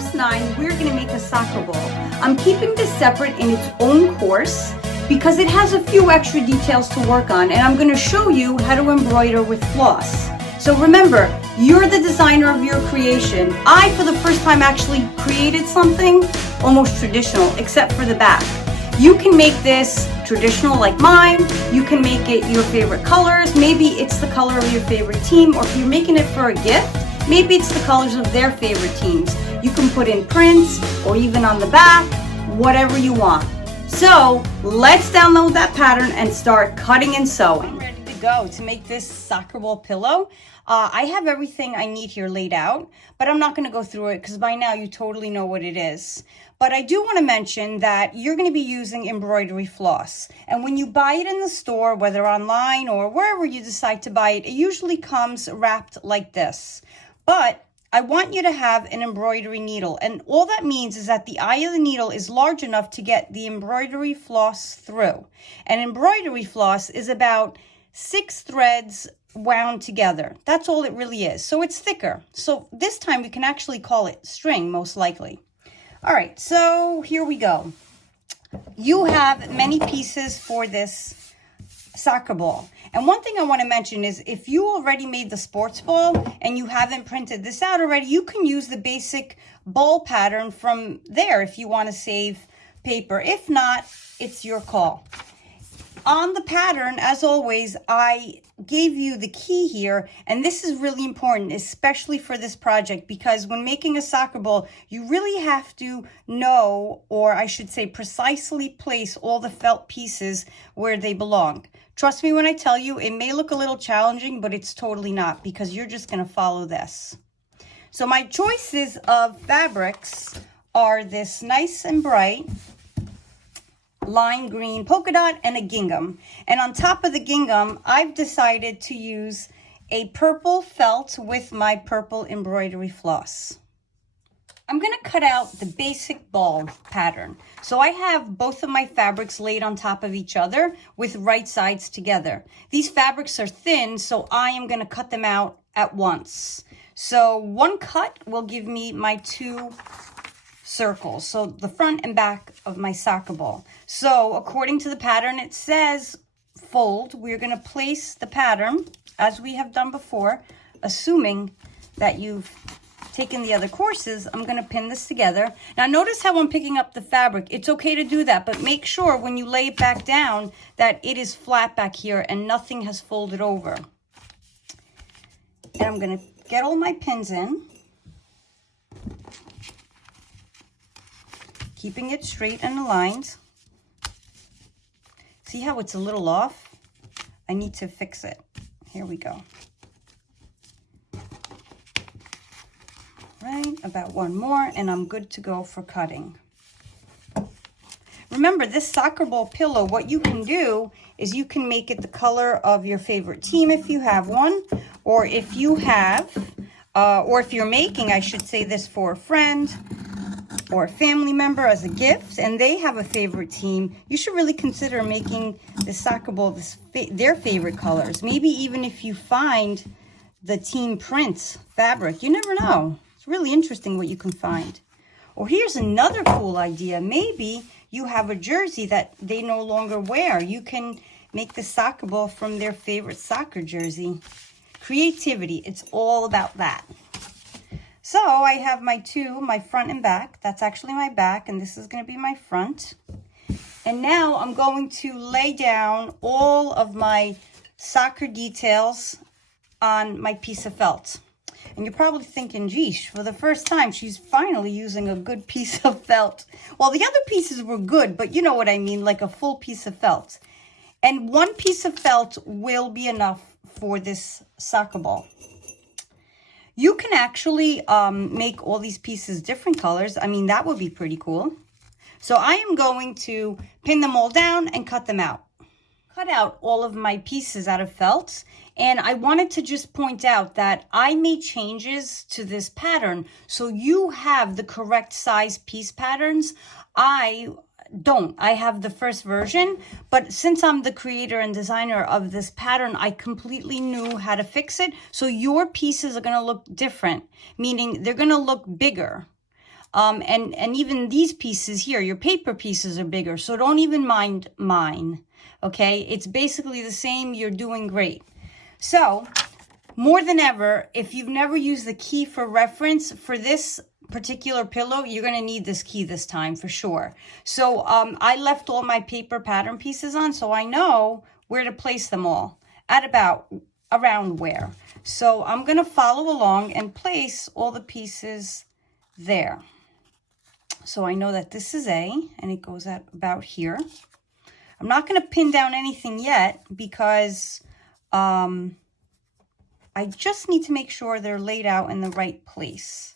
course 9, we're going to make a soccer ball. I'm keeping this separate in its own course because it has a few extra details to work on, and I'm going to show you how to embroider with floss. So remember, you're the designer of your creation. I, for the first time, actually created something almost traditional, except for the back. You can make this traditional like mine. You can make it your favorite colors. Maybe it's the color of your favorite team, or if you're making it for a gift, maybe it's the colors of their favorite teams. You can put in prints or even on the back, whatever you want. So let's download that pattern and start cutting and sewing. Ready to go to make this soccer ball pillow. I have everything I need here laid out, but I'm not going to go through it because by now you totally know what it is. But I do want to mention that you're going to be using embroidery floss. And when you buy it in the store, whether online or wherever you decide to buy it, it usually comes wrapped like this. But I want you to have an embroidery needle. And all that means is that the eye of the needle is large enough to get the embroidery floss through. And embroidery floss is about 6 threads wound together. That's all it really is. So it's thicker. So this time we can actually call it string, most likely. All right, so here we go. You have many pieces for this soccer ball. And one thing I want to mention is if you already made the sports ball and you haven't printed this out already, you can use the basic ball pattern from there if you want to save paper. If not, it's your call. On the pattern, as always, I gave you the key here, and this is really important, especially for this project, because when making a soccer ball, you really have to know, or I should say precisely place all the felt pieces where they belong. Trust me when I tell you, it may look a little challenging, but it's totally not, because you're just going to follow this. So my choices of fabrics are this nice and bright lime green polka dot and a gingham. And on top of the gingham, I've decided to use a purple felt with my purple embroidery floss. I'm going to cut out the basic ball pattern. So I have both of my fabrics laid on top of each other with right sides together. These fabrics are thin, so I am going to cut them out at once. So one cut will give me my 2 circles, so the front and back of my soccer ball. So according to the pattern, it says fold. We're going to place the pattern as we have done before, assuming that you've taken the other courses. I'm going to pin this together. Now notice how I'm picking up the fabric. It's okay to do that, but make sure when you lay it back down that it is flat back here and nothing has folded over. And I'm going to get all my pins in, keeping it straight and aligned. See how it's a little off? I need to fix it. Here we go. Right, about one more, and I'm good to go for cutting. Remember, this soccer ball pillow, what you can do is you can make it the color of your favorite team if you have one, or if you have, or if you're making, I should say, this for a friend or a family member as a gift, and they have a favorite team, you should really consider making the soccer ball their favorite colors. Maybe even if you find the team print fabric, you never know. It's really interesting what you can find. Or here's another cool idea. Maybe you have a jersey that they no longer wear. You can make the soccer ball from their favorite soccer jersey. Creativity, it's all about that. So I have my 2, my front and back. That's actually my back, and this is going to be my front. And now I'm going to lay down all of my soccer details on my piece of felt. And you're probably thinking, geesh, for the first time, she's finally using a good piece of felt. Well, the other pieces were good, but you know what I mean, like a full piece of felt. And 1 piece of felt will be enough for this soccer ball. You can actually make all these pieces different colors. I mean, that would be pretty cool. So I am going to pin them all down and cut them out. Cut out all of my pieces out of felt. And I wanted to just point out that I made changes to this pattern so you have the correct size piece patterns. I don't. I have the first version, but since I'm the creator and designer of this pattern, I completely knew how to fix it. So your pieces are going to look different, meaning they're going to look bigger. And even these pieces here, your paper pieces are bigger, so don't even mind mine, okay? It's basically the same. You're doing great. So more than ever, if you've never used the key for reference for this particular pillow, you're going to need this key this time for sure. So I left all my paper pattern pieces on, so I know where to place them all at around where. So I'm going to follow along and place all the pieces there. So I know that this is A, and it goes at about here. I'm not going to pin down anything yet because I just need to make sure they're laid out in the right place.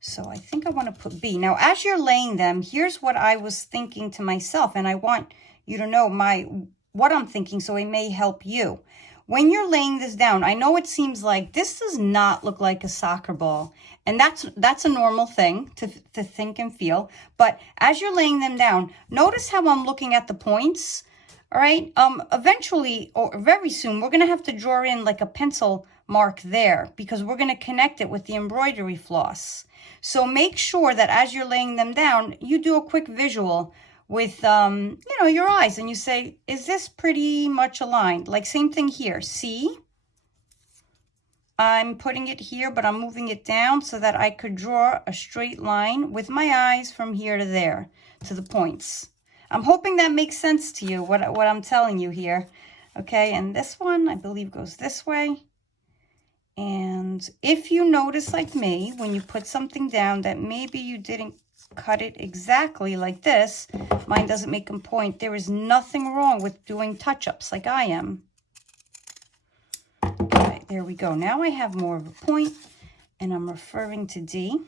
So I think I want to put B. Now, as you're laying them, here's what I was thinking to myself, and I want you to know what I'm thinking so it may help you. When you're laying this down, I know it seems like this does not look like a soccer ball, and that's a normal thing to think and feel. But as you're laying them down, notice how I'm looking at the points. All right. Eventually, or very soon, we're going to have to draw in like a pencil mark there because we're going to connect it with the embroidery floss. So make sure that as you're laying them down, you do a quick visual with, your eyes, and you say, is this pretty much aligned? Like same thing here. See, I'm putting it here, but I'm moving it down so that I could draw a straight line with my eyes from here to there to the points. I'm hoping that makes sense to you, what I'm telling you here. Okay, and this one, I believe, goes this way. And if you notice, like me, when you put something down that maybe you didn't cut it exactly like this, mine doesn't make a point. There is nothing wrong with doing touch-ups like I am. Okay, there we go. Now I have more of a point, and I'm referring to D.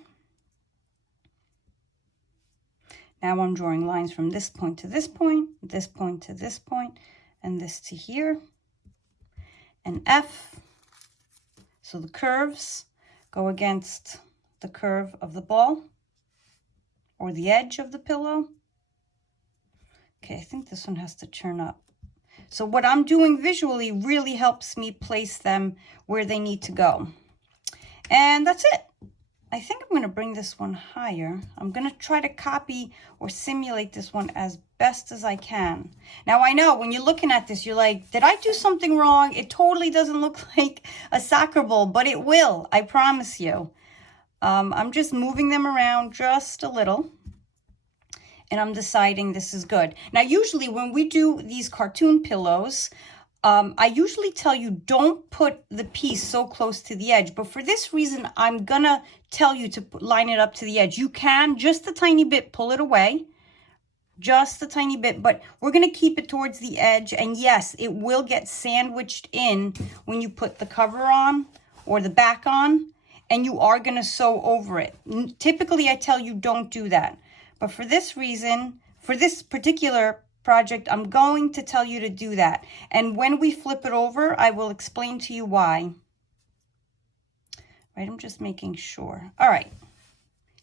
Now I'm drawing lines from this point to this point to this point, and this to here, and F. So the curves go against the curve of the ball or the edge of the pillow. Okay, I think this one has to turn up. So what I'm doing visually really helps me place them where they need to go. And that's it. I think I'm going to bring this one higher. I'm going to try to copy or simulate this one as best as I can. Now, I know when you're looking at this, you're like, did I do something wrong? It totally doesn't look like a soccer ball, but it will. I promise you. I'm just moving them around just a little, and I'm deciding this is good. Now, usually when we do these cartoon pillows, I usually tell you don't put the piece so close to the edge, but for this reason, I'm gonna tell you to line it up to the edge. You can just a tiny bit pull it away, just a tiny bit, but we're gonna keep it towards the edge. And yes, it will get sandwiched in when you put the cover on or the back on, and you are gonna sew over it. Typically, I tell you don't do that, but for this reason, for this particular project, I'm going to tell you to do that. And when we flip it over, I will explain to you why. Right, I'm just making sure. All right,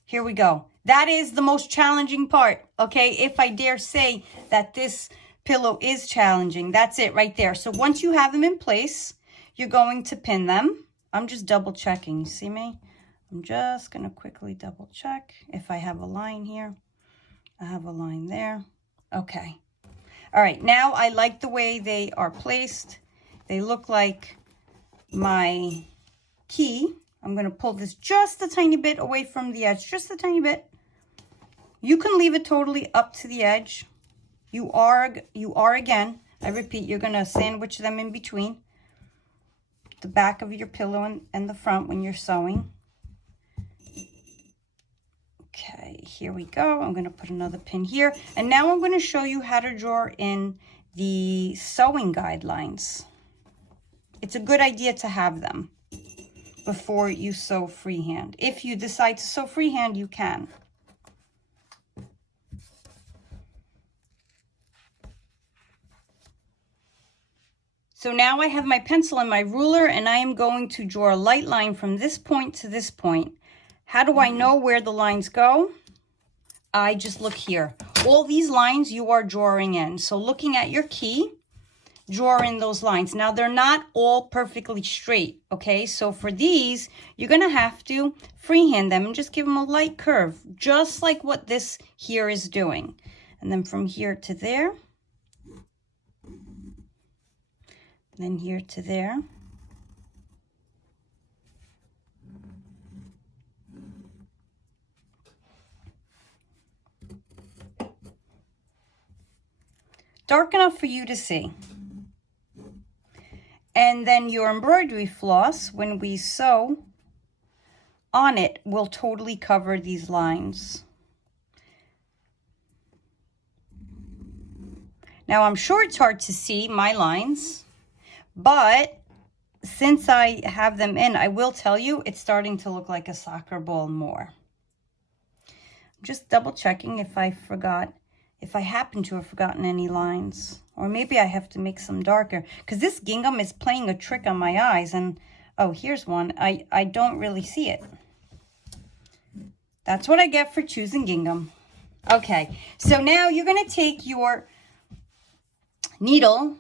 here we go. That is the most challenging part, okay? If I dare say that this pillow is challenging, that's it right there. So once you have them in place, you're going to pin them. I'm just double checking, you see me? I'm just gonna quickly double check if I have a line here. I have a line there. Okay. All right, now I like the way they are placed. They look like my key. I'm going to pull this just a tiny bit away from the edge, just a tiny bit. You can leave it totally up to the edge. You are again, I repeat, you're going to sandwich them in between the back of your pillow and the front when you're sewing. Okay, here we go. I'm going to put another pin here. And now I'm going to show you how to draw in the sewing guidelines. It's a good idea to have them before you sew freehand. If you decide to sew freehand, you can. So now I have my pencil and my ruler, and I am going to draw a light line from this point to this point. How do I know where the lines go? I just look here. All these lines you are drawing in. So looking at your key, draw in those lines. Now, they're not all perfectly straight, okay? So for these, you're gonna have to freehand them and just give them a light curve, just like what this here is doing. And then from here to there, then here to there. Dark enough for you to see. And then your embroidery floss, when we sew on it, will totally cover these lines. Now, I'm sure it's hard to see my lines, but since I have them in, I will tell you it's starting to look like a soccer ball more. I'm just double checking if I happen to have forgotten any lines. Or maybe I have to make some darker, because this gingham is playing a trick on my eyes. And, oh, here's one. I don't really see it. That's what I get for choosing gingham. Okay, so now you're going to take your needle,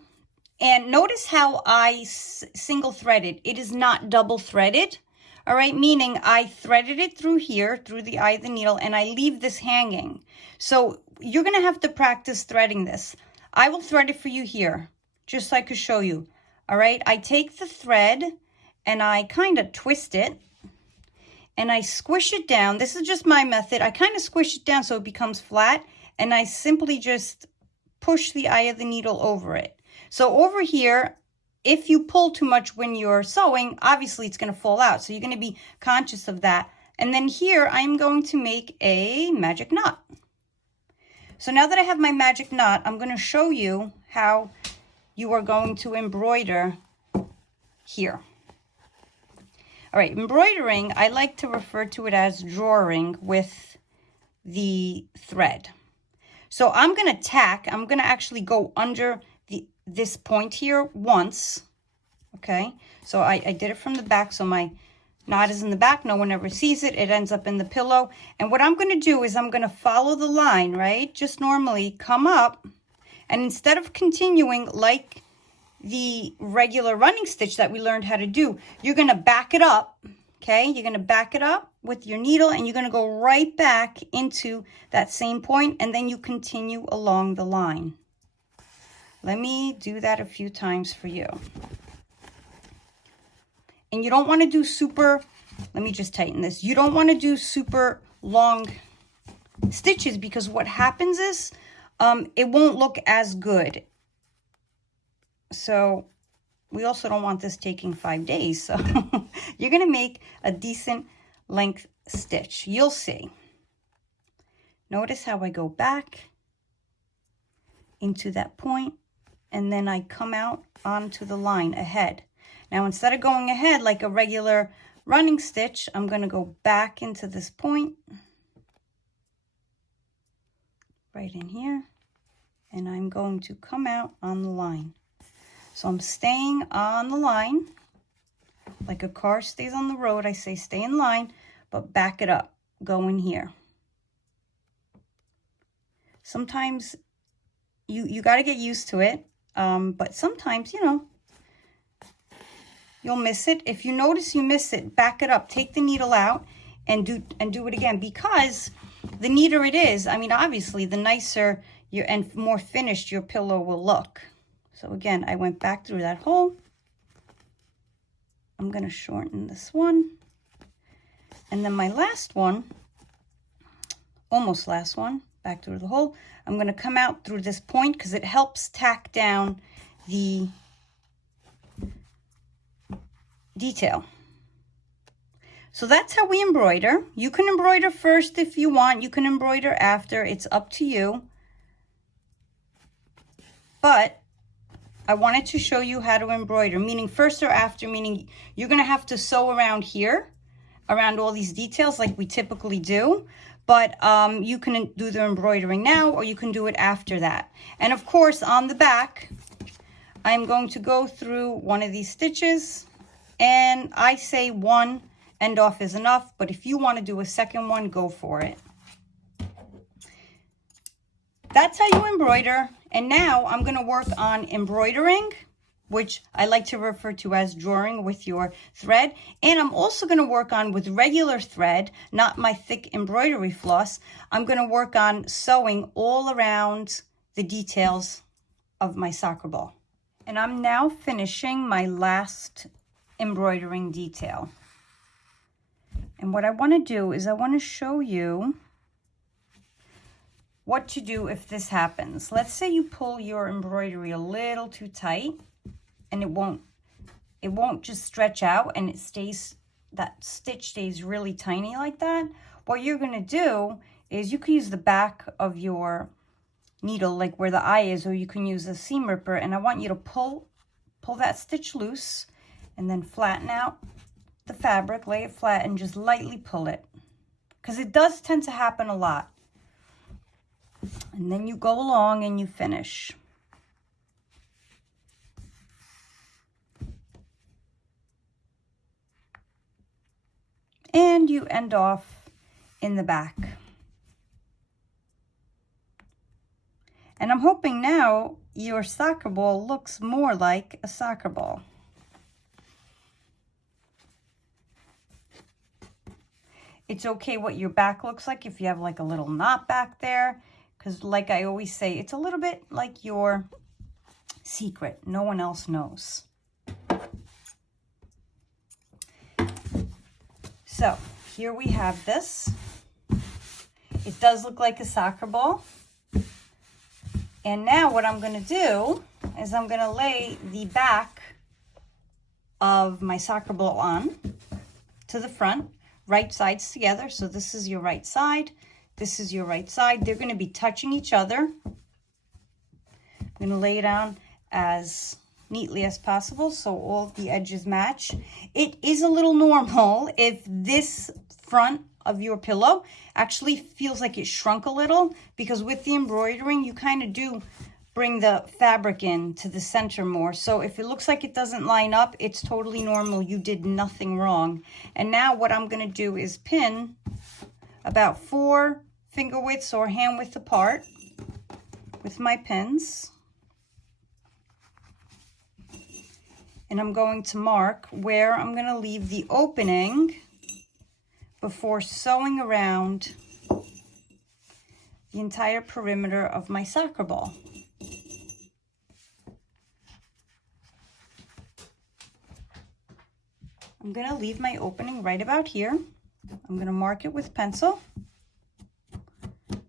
and notice how I single threaded. It is not double threaded, all right? Meaning I threaded it through here, through the eye of the needle, and I leave this hanging. So you're going to have to practice threading this. I will thread it for you here, just so I could show you, all right? I take the thread, and I kind of twist it, and I squish it down. This is just my method. I kind of squish it down so it becomes flat, and I simply just push the eye of the needle over it. So over here, if you pull too much when you're sewing, obviously it's going to fall out. So you're going to be conscious of that. And then here, I'm going to make a magic knot. So now that I have my magic knot, I'm going to show you how you are going to embroider here. All right, embroidering, I like to refer to it as drawing with the thread. So I'm going to tack, I'm going to actually go under this point here once, okay? So I did it from the back, so my knot is in the back. No one ever sees it. It ends up in the pillow. And what I'm going to do is I'm going to follow the line, right? Just normally come up, and instead of continuing like the regular running stitch that we learned how to do, you're going to back it up, okay? You're going to back it up with your needle, and you're going to go right back into that same point, and then you continue along the line. Let me do that a few times for you. And you don't want to do super, let me just tighten this. You don't want to do super long stitches, because what happens is it won't look as good. So we also don't want this taking 5 days. So you're going to make a decent length stitch. You'll see. Notice how I go back into that point, and then I come out onto the line ahead. Now, instead of going ahead like a regular running stitch, I'm going to go back into this point right in here, and I'm going to come out on the line. So I'm staying on the line like a car stays on the road. I say stay in line, but back it up, go in here. Sometimes you got to get used to it, but sometimes, you know, you'll miss it. If you notice you miss it, back it up, take the needle out and do it again, because the neater it is, I mean, obviously the nicer and more finished your pillow will look. So again, I went back through that hole. I'm going to shorten this one. And then my last one, almost last one, back through the hole. I'm going to come out through this point because it helps tack down the detail. So that's how we embroider. You can embroider first if you want. You can embroider after. It's up to you. But I wanted to show you how to embroider, meaning first or after, meaning you're going to have to sew around here, around all these details like we typically do. But you can do the embroidering now, or you can do it after that. And of course, on the back, I'm going to go through one of these stitches, and I say one end off is enough, but if you want to do a second one, go for it. That's how you embroider And now I'm going to work on embroidering, which I like to refer to as drawing with your thread. And I'm also going to work on, with regular thread, not my thick embroidery floss, I'm going to work on sewing all around the details of my soccer ball. And I'm now finishing my last embroidering detail. And what I want to do is I want to show you what to do if this happens. Let's say you pull your embroidery a little too tight and it won't just stretch out and that stitch stays really tiny like that. What you're going to do is you can use the back of your needle, like where the eye is, or you can use a seam ripper, and I want you to pull that stitch loose and then flatten out the fabric, lay it flat, and just lightly pull it, because it does tend to happen a lot. And then you go along and you finish. And you end off in the back. And I'm hoping now your soccer ball looks more like a soccer ball. It's okay what your back looks like if you have like a little knot back there, because like I always say, it's a little bit like your secret. No one else knows. So here we have this. It does look like a soccer ball. And now what I'm going to do is I'm going to lay the back of my soccer ball on to the front, right sides together. So this is your right side. This is your right side. They're going to be touching each other. I'm going to lay it on as neatly as possible so all of the edges match. It is a little normal if this front of your pillow actually feels like it shrunk a little, because with the embroidering you kind of do bring the fabric in to the center more. So if it looks like it doesn't line up, it's totally normal. You did nothing wrong. And now what I'm going to do is pin about 4 finger widths or hand width apart with my pins. And I'm going to mark where I'm going to leave the opening before sewing around the entire perimeter of my soccer ball. I'm going to leave my opening right about here. I'm going to mark it with pencil.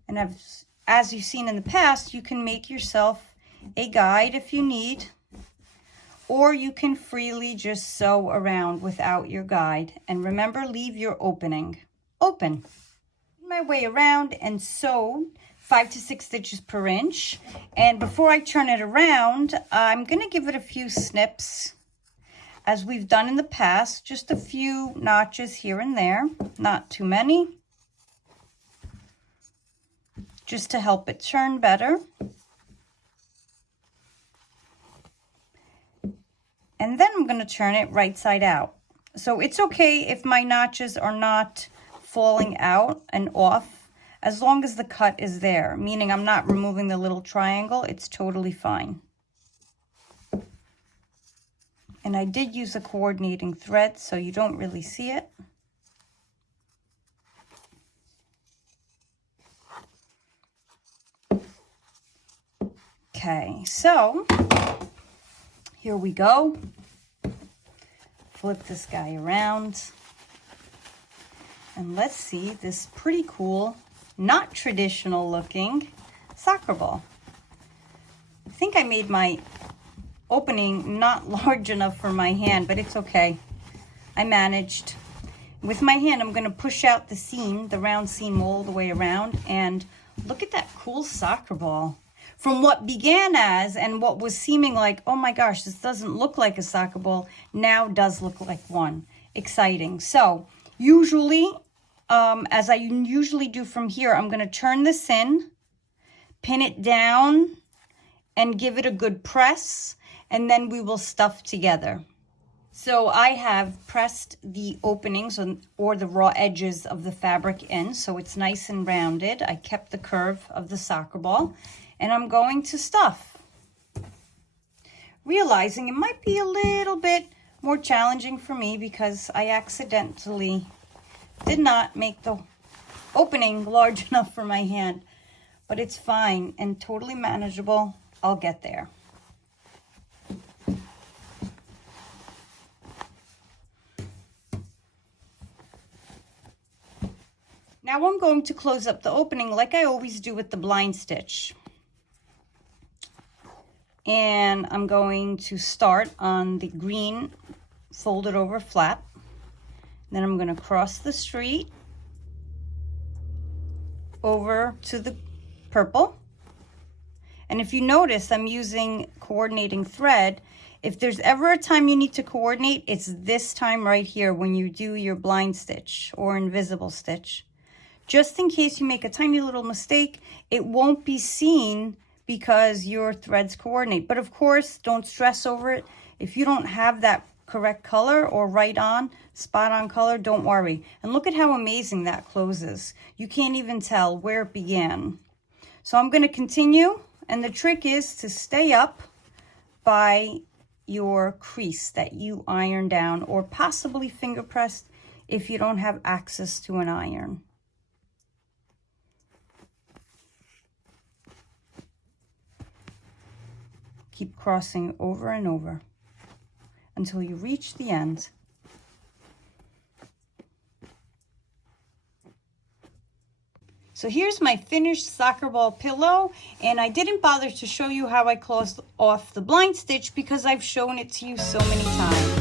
And as you've seen in the past, you can make yourself a guide if you need, or you can freely just sew around without your guide. And remember, leave your opening open. My way around and sewed 5 to 6 stitches per inch. And before I turn it around, I'm going to give it a few snips, as we've done in the past, just a few notches here and there, not too many, just to help it turn better. And then I'm going to turn it right side out. So it's okay if my notches are not falling out and off, as long as the cut is there, meaning I'm not removing the little triangle. It's totally fine. And I did use a coordinating thread, so you don't really see it. Okay, so here we go. Flip this guy around. And let's see this pretty cool, not traditional looking soccer ball. I think I made my opening not large enough for my hand, but it's okay. I managed. With my hand, I'm going to push out the seam, the round seam, all the way around. And look at that cool soccer ball. From what began as, and what was seeming like, oh my gosh, this doesn't look like a soccer ball, now does look like one. Exciting. So usually, as I usually do from here, I'm going to turn this in, pin it down, and give it a good press, and then we will stuff together. So I have pressed the openings or the raw edges of the fabric in, so it's nice and rounded. I kept the curve of the soccer ball. and I'm going to stuff. Realizing it might be a little bit more challenging for me because I accidentally did not make the opening large enough for my hand, but it's fine and totally manageable. I'll get there. Now I'm going to close up the opening like I always do with the blind stitch. And I'm going to start on the green folded over flat. Then I'm going to cross the street over to the purple. And if you notice, I'm using coordinating thread. If there's ever a time you need to coordinate, it's this time right here when you do your blind stitch or invisible stitch. Just in case you make a tiny little mistake, it won't be seen because your threads coordinate. But of course, don't stress over it. If you don't have that correct color or right on, spot on color, don't worry. And look at how amazing that closes. You can't even tell where it began. So I'm going to continue, and the trick is to stay up by your crease that you iron down, or possibly finger pressed if you don't have access to an iron. Keep crossing over and over until you reach the end. So here's my finished soccer ball pillow, and I didn't bother to show you how I closed off the blind stitch because I've shown it to you so many times.